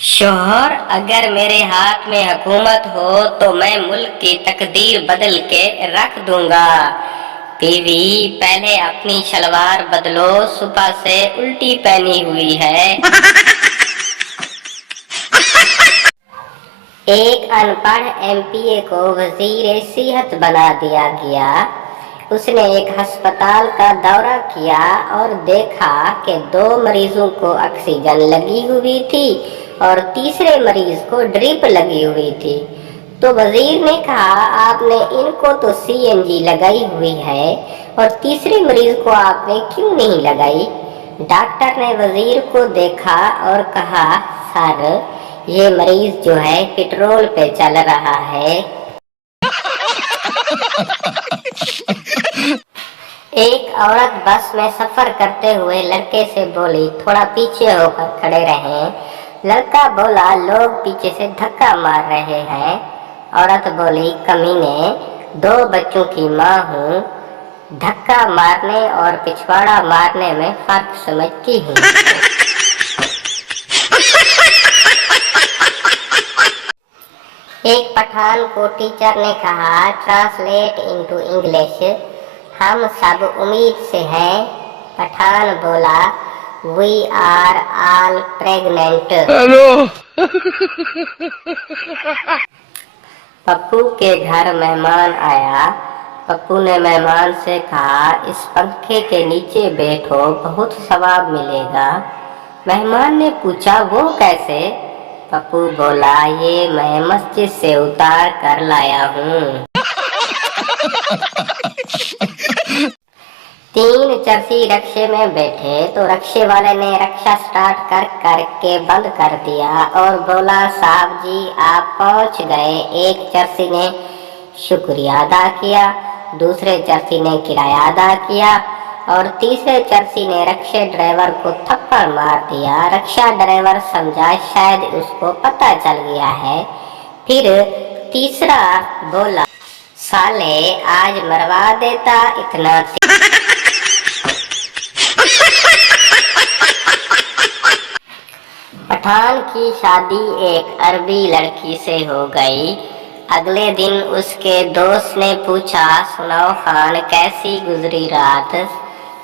शोहर, अगर मेरे हाथ में हुकूमत हो तो मैं मुल्क की तकदीर बदल के रख दूंगा। बीवी, पहले अपनी शलवार बदलो, सुबह से उल्टी पहनी हुई है। एक अनपढ़ एमपीए को वजीर सेहत बना दिया गया। उसने एक अस्पताल का दौरा किया और देखा कि 2 मरीजों को ऑक्सीजन लगी हुई थी और तीसरे मरीज को ड्रिप लगी हुई थी। तो वजीर ने कहा, आपने इनको तो सीएनजी लगाई हुई है और तीसरे मरीज को आपने क्यों नहीं लगाई? डॉक्टर ने वजीर को देखा और कहा, सर, ये मरीज जो है पेट्रोल पे चल रहा है। एक औरत बस में सफर करते हुए लड़के से बोली, थोड़ा पीछे होकर खड़े रहें। लड़का बोला, लोग पीछे से धक्का मार रहे हैं। औरत बोली, कमीने, 2 बच्चों की माँ हूँ, धक्का मारने और पिछवाड़ा मारने में फर्क समझती हूँ। एक पठान को टीचर ने कहा, ट्रांसलेट इनटू इंग्लिश, हम सब उम्मीद से हैं। पठान बोला, we are all pregnant. Hello. Pappu के घर मेहमान आया। पप्पू ने मेहमान से कहा, इस पंखे के नीचे बैठो, बहुत सवाब मिलेगा। मेहमान ने पूछा, वो कैसे? पप्पू बोला, ये मैं मस्जिद से उतार कर लाया हूँ। 3 चरसी रक्शे में बैठे तो रक्शे वाले ने रक्शा स्टार्ट करके बंद कर दिया और बोला, साहब जी, आप पहुंच गए। एक चरसी ने शुक्रिया अदा किया, दूसरे चरसी ने किराया अदा किया और तीसरे चरसी ने रक्शे ड्राइवर को थप्पड़ मार दिया। रक्शा ड्राइवर समझा शायद उसको पता चल गया है। फिर तीसरा बोला, साले, आज मरवा देता इतना। पठान की शादी एक अरबी लड़की से हो गई। अगले दिन उसके दोस्त ने पूछा, सुनाओ खान, कैसी गुजरी रात?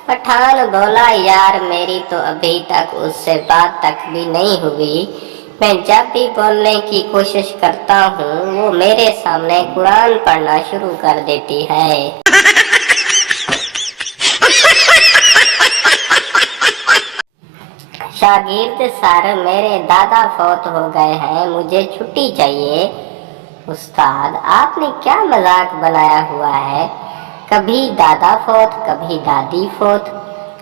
पठान बोला, यार, मेरी तो अभी तक उससे बात तक भी नहीं हुई। मैं जब भी बोलने की कोशिश करता हूँ वो मेरे सामने कुरान पढ़ना शुरू कर देती है। शागिर्द, सर, मेरे दादा फौत हो गए हैं, मुझे छुट्टी चाहिए। उस्ताद, आपने क्या मजाक बनाया हुआ है? कभी दादा फौत, कभी दादी फौत।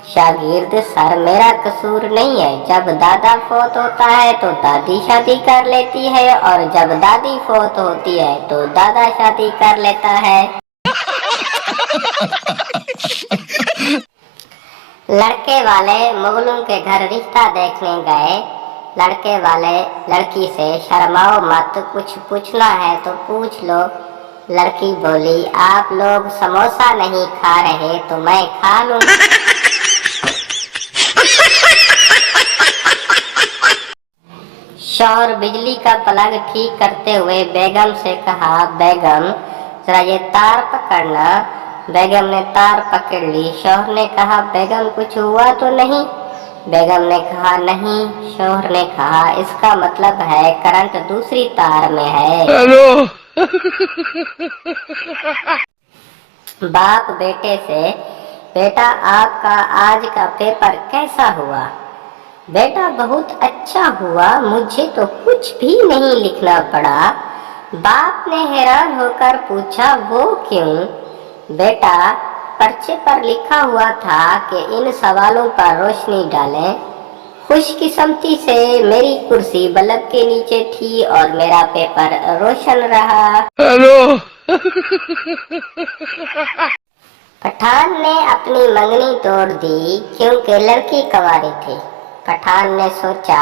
शागिर्द, सर, मेरा कसूर नहीं है। जब दादा फौत होता है तो दादी शादी कर लेती है और जब दादी फौत होती है तो दादा शादी कर लेता है। लड़के वाले मुगलों के घर रिश्ता देखने गए। लड़के वाले लड़की से, शर्माओ मत, कुछ पूछना है तो पूछ लो। लड़की बोली, आप लोग समोसा नहीं खा रहे तो मैं खा लूं। शौहर बिजली का प्लग ठीक करते हुए बेगम से कहा, बेगम, जरा ये तार पकड़ना। बेगम ने तार पकड़ ली। शौहर ने कहा, बेगम, कुछ हुआ तो नहीं? बेगम ने कहा, नहीं। शौहर ने कहा, इसका मतलब है करंट दूसरी तार में है। हेलो। बाप बेटे से, बेटा, आपका आज का पेपर कैसा हुआ? बेटा, बहुत अच्छा हुआ, मुझे तो कुछ भी नहीं लिखना पड़ा। बाप ने हैरान होकर पूछा, वो क्यों? बेटा, पर्चे पर लिखा हुआ था कि इन सवालों पर रोशनी डालें। खुशकिस्मती से मेरी कुर्सी बल्ब के नीचे थी और मेरा पेपर रोशन रहा। हेलो। पठान ने अपनी मंगनी तोड़ दी क्योंकि लड़की कंवारी थी। पठान ने सोचा,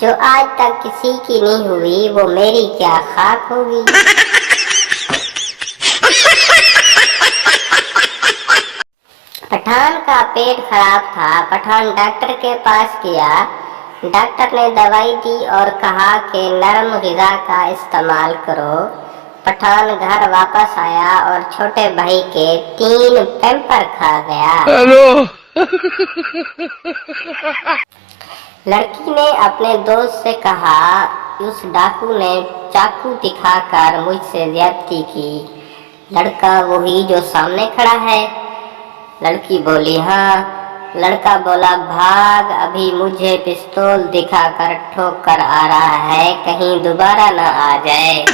जो आज तक किसी की नहीं हुई वो मेरी क्या खाक होगी। पठान का पेट खराब था। पठान डॉक्टर के पास गया। डॉक्टर ने दवाई दी और कहा कि नरम ग़िज़ा का इस्तेमाल करो। पठान घर वापस आया और छोटे भाई के 3 पैम्पर खा गया। हेलो। लड़की ने अपने दोस्त से कहा, उस डाकू ने चाकू दिखाकर मुझसे ज्यादती की। लड़का वही जो सामने खड़ा है? लड़की बोली, हाँ। लड़का बोला, भाग, अभी मुझे पिस्तौल दिखाकर ठोक कर आ रहा है, कहीं दोबारा न आ जाए।